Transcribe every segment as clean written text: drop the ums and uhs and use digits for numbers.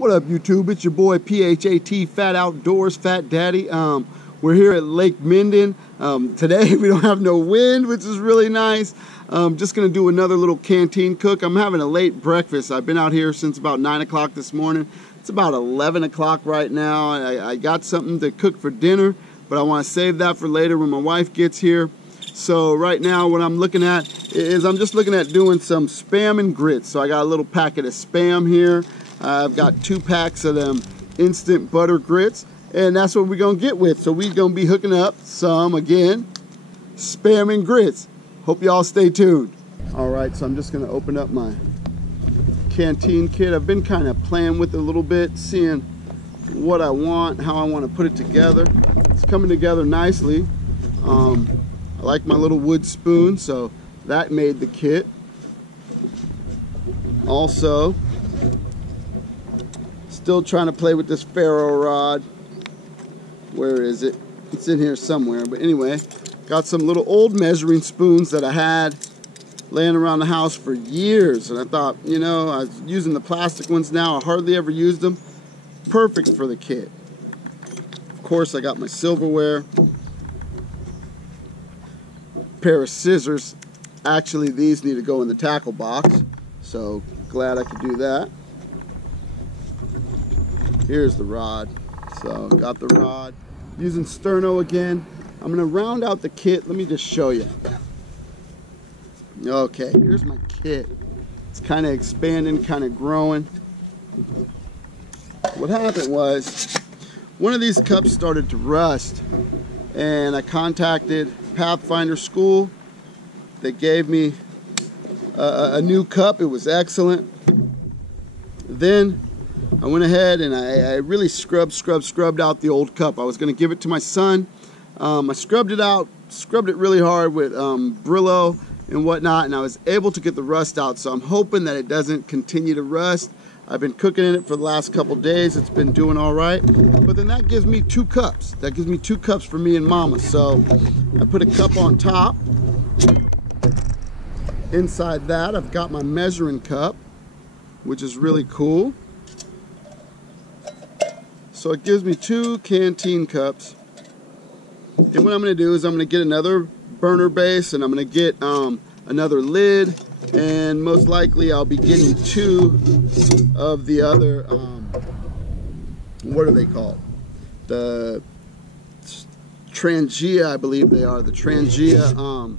What up, YouTube? It's your boy Phat, Phat Outdoors, Phat Daddy. We're here at Lake Minden. Today we don't have no wind, which is really nice. Just gonna do another little canteen cook. I'm having a late breakfast. I've been out here since about 9 o'clock this morning. It's about 11 o'clock right now. I got something to cook for dinner, but I want to save that for later when my wife gets here. So right now what I'm looking at is I'm just looking at doing some Spam and grits. So I got a little packet of Spam here. I've got 2 packs of them instant butter grits, and that's what we're gonna get with. So we're gonna be hooking up some, again, Spam and grits. Hope y'all stay tuned. All right, so I'm just gonna open up my canteen kit. I've been kind of playing with it a little bit, seeing what I want, how I want to put it together. It's coming together nicely. I like my little wood spoon, so that made the kit. Also, still trying to play with this ferro rod. Where is it? It's in here somewhere. But anyway, got some little old measuring spoons that I had laying around the house for years. And I thought, you know, I was using the plastic ones now. I hardly ever used them. Perfect for the kit. Of course, I got my silverware. Pair of scissors. Actually, these need to go in the tackle box. So glad I could do that. Here's the rod. So got the rod. Using sterno again. I'm gonna round out the kit. Let me just show you. Okay, here's my kit. It's kind of expanding, kind of growing. What happened was one of these cups started to rust, and I contacted Pathfinder School. They gave me a new cup. It was excellent. Then I went ahead and I really scrubbed out the old cup. I was going to give it to my son. I scrubbed it out, scrubbed it really hard with Brillo and whatnot, and I was able to get the rust out. So I'm hoping that it doesn't continue to rust. I've been cooking in it for the last couple days. It's been doing all right. But then that gives me 2 cups. That gives me 2 cups for me and Mama. So I put a cup on top. Inside that, I've got my measuring cup, which is really cool. So it gives me 2 canteen cups. And what I'm going to do is I'm going to get another burner base, and I'm going to get another lid, and most likely I'll be getting 2 of the other, what are they called? The Trangia, I believe they are. The Trangia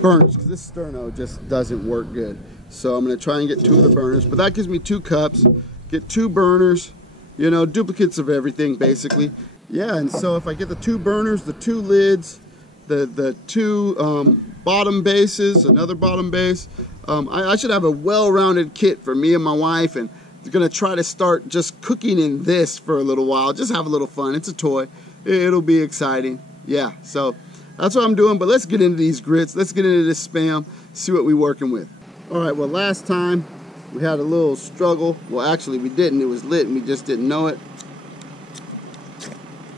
burners, because this sterno just doesn't work good. So I'm going to try and get 2 of the burners, but that gives me 2 cups. Get 2 burners, you know, duplicates of everything basically. Yeah, and so if I get the 2 burners, the 2 lids, the 2 bottom bases, another bottom base, I should have a well-rounded kit for me and my wife, and we're gonna try to start just cooking in this for a little while. Just have a little fun. It's a toy. It'll be exciting. Yeah, so that's what I'm doing. But let's get into these grits. Let's get into this Spam. See what we're working with. All right. Well, last time we had a little struggle. Well, actually, we didn't. It was lit, and we just didn't know it.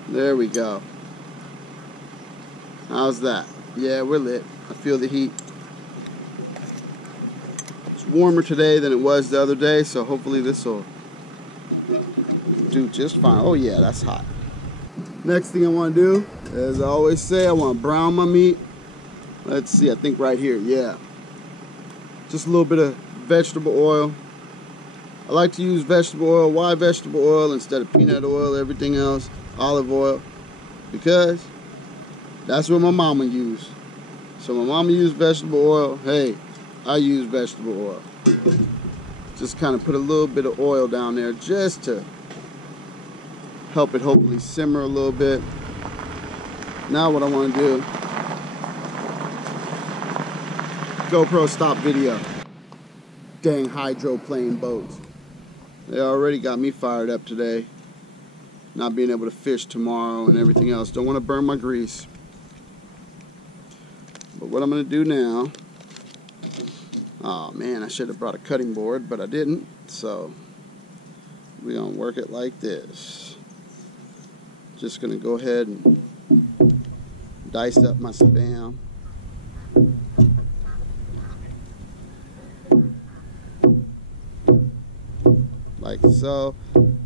There we go. How's that? Yeah, we're lit. I feel the heat. It's warmer today than it was the other day, so hopefully this will do just fine. Oh yeah, that's hot. Next thing I want to do, as I always say, I want to brown my meat. Let's see, I think right here, yeah. Just a little bit of vegetable oil. I like to use vegetable oil. Why vegetable oil instead of peanut oil, everything else? Olive oil, because that's what my mama used. So my mama used vegetable oil. Hey, I use vegetable oil. Just kind of put a little bit of oil down there just to help it hopefully simmer a little bit. Now what I want to do, GoPro stop video. Dang hydroplane boats. They already got me fired up today. Not being able to fish tomorrow and everything else. Don't want to burn my grease. But what I'm going to do now, oh man, I should have brought a cutting board, but I didn't. So we're going to work it like this. Just going to go ahead and dice up my Spam. like so. I'm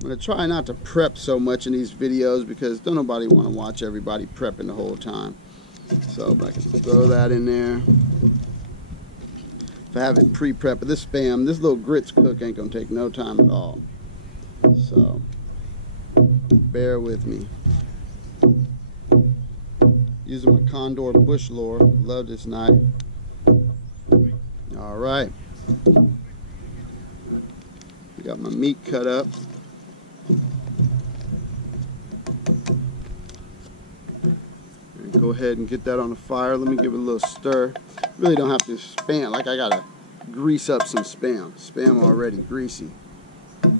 gonna try not to prep so much in these videos because don't nobody want to watch everybody prepping the whole time. So if I can throw that in there. If I have it pre-prep, but this Spam, this little grits cook ain't gonna take no time at all. So bear with me. Using my Condor bush lore. Love this knife. All right. We got my meat cut up. And go ahead and get that on the fire. Let me give it a little stir. Really don't have to Spam. Like I gotta grease up some Spam. Spam already greasy. But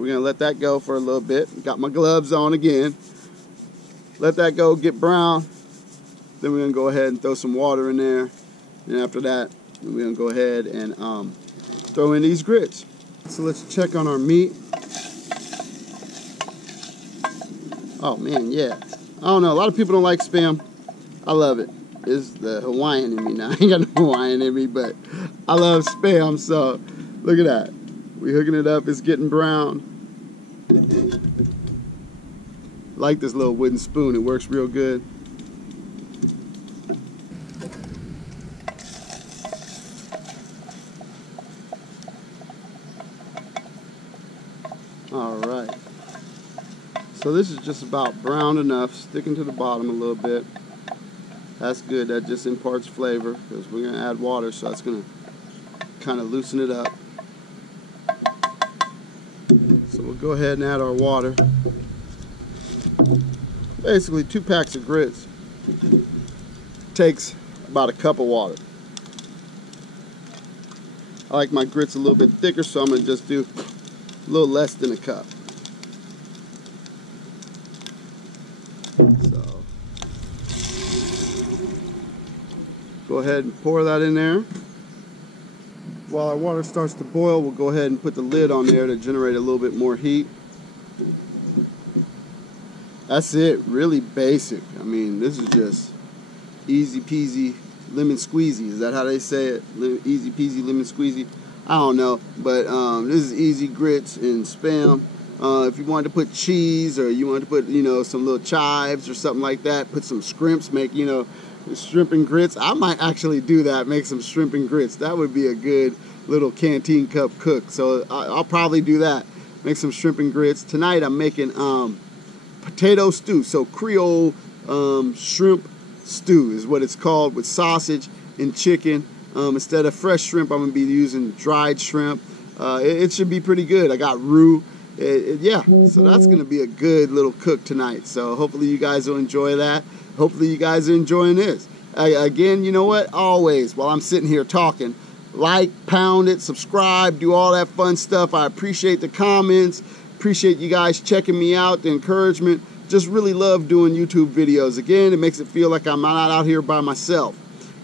we're gonna let that go for a little bit. Got my gloves on again. Let that go, get brown. Then we're gonna go ahead and throw some water in there. And after that, we're gonna go ahead and throw in these grits. So let's check on our meat. Oh man, yeah. I don't know, a lot of people don't like Spam. I love it. It's the Hawaiian in me now. I ain't got no Hawaiian in me, but I love Spam, so look at that. We're hooking it up, it's getting brown. I like this little wooden spoon, it works real good. Alright, so this is just about brown enough, sticking to the bottom a little bit. That's good, that just imparts flavor because we're going to add water, so that's going to kind of loosen it up. So we'll go ahead and add our water. Basically 2 packs of grits takes about a cup of water. I like my grits a little bit thicker, so I'm going to just do a little less than a cup. So go ahead and pour that in there. While our water starts to boil, we'll go ahead and put the lid on there to generate a little bit more heat. That's it, really basic. I mean, this is just easy peasy lemon squeezy. Is that how they say it? Easy peasy lemon squeezy? I don't know, but this is easy grits and Spam. If you wanted to put cheese, or you wanted to put, you know, some little chives or something like that, put some shrimps, make, you know, shrimp and grits. I might actually do that, make some shrimp and grits. That would be a good little canteen cup cook. So I'll probably do that, make some shrimp and grits. Tonight I'm making potato stew, so Creole shrimp stew is what it's called, with sausage and chicken. Instead of fresh shrimp, I'm gonna be using dried shrimp. It should be pretty good. I got roux. Yeah, so that's gonna be a good little cook tonight. So hopefully you guys will enjoy that. Hopefully you guys are enjoying this. Again, you know what? Always, while I'm sitting here talking, like, pound it, subscribe, do all that fun stuff. I appreciate the comments. Appreciate you guys checking me out, the encouragement. Just really love doing YouTube videos. Again, it makes it feel like I'm not out here by myself.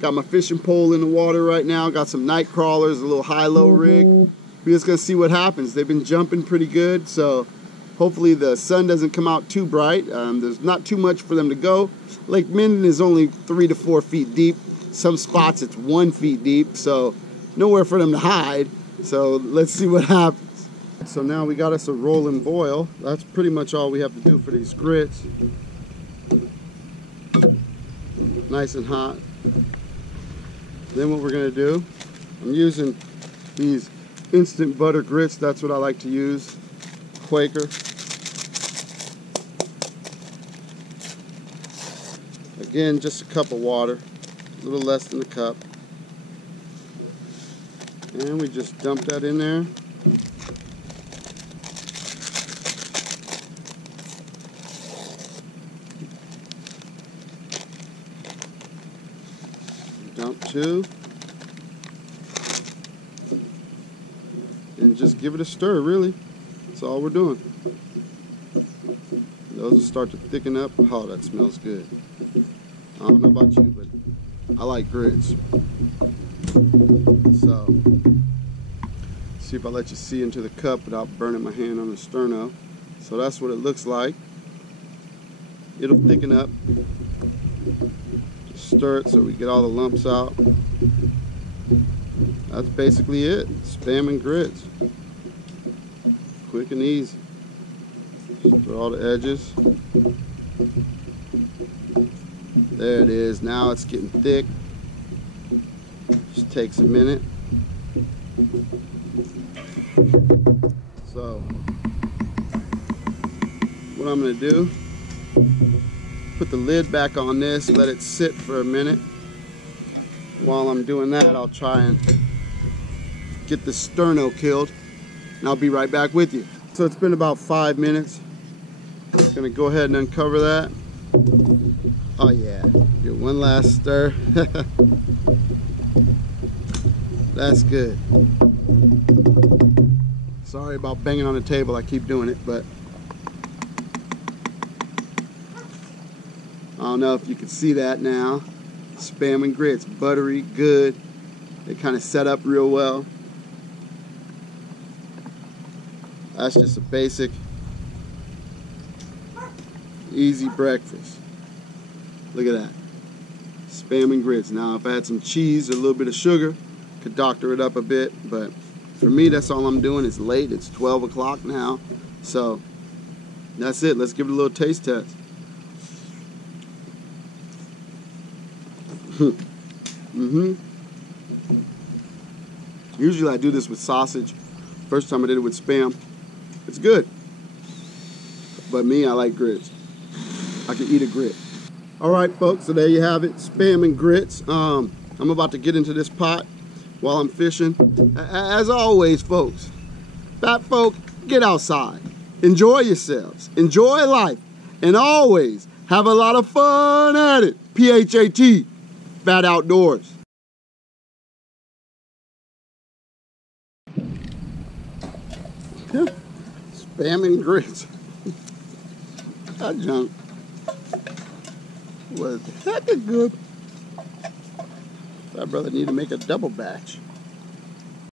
Got my fishing pole in the water right now. Got some night crawlers, a little high-low rig. We're just gonna see what happens. They've been jumping pretty good, so hopefully the sun doesn't come out too bright. There's not too much for them to go. Lake Minden is only 3 to 4 feet deep. Some spots it's 1 feet deep, so nowhere for them to hide. So let's see what happens. So now we got us a rolling boil. That's pretty much all we have to do for these grits. Nice and hot. Then what we're gonna do, I'm using these instant butter grits. That's what I like to use, Quaker. Again, just a cup of water, a little less than a cup. And we just dump that in there. Dump 2. And just give it a stir, really. That's all we're doing. Those will start to thicken up. Oh, that smells good. I don't know about you, but I like grits. So, see if I let you see into the cup without burning my hand on the sterno. So that's what it looks like. It'll thicken up. Just stir it so we get all the lumps out. That's basically it. Spam and grits. quick and easy. Just through all the edges. There it is. Now it's getting thick. Just takes a minute. So what I'm going to do, put the lid back on this, let it sit for a minute. While I'm doing that, I'll try and get the sterno killed, and I'll be right back with you. So it's been about 5 minutes. I'm gonna go ahead and uncover that. Oh yeah, get one last stir. That's good. Sorry about banging on the table, I keep doing it, but I don't know if you can see that now. Spam and grits, buttery, good. They kind of set up real well. That's just a basic, easy breakfast. Look at that. Spam and grits. Now, if I had some cheese, a little bit of sugar, could doctor it up a bit, but for me, that's all I'm doing. It's late, it's 12 o'clock now. So, that's it. Let's give it a little taste test. Usually I do this with sausage. First time I did it with Spam. It's good. But me, I like grits. I can eat a grit. All right, folks, so there you have it. Spam and grits. I'm about to get into this pot while I'm fishing. As always, folks, fat folk, get outside. Enjoy yourselves. Enjoy life. And always have a lot of fun at it. Phat. Phat Outdoors. Spam and grits. That junk was hecka good. That brother need to make a double batch.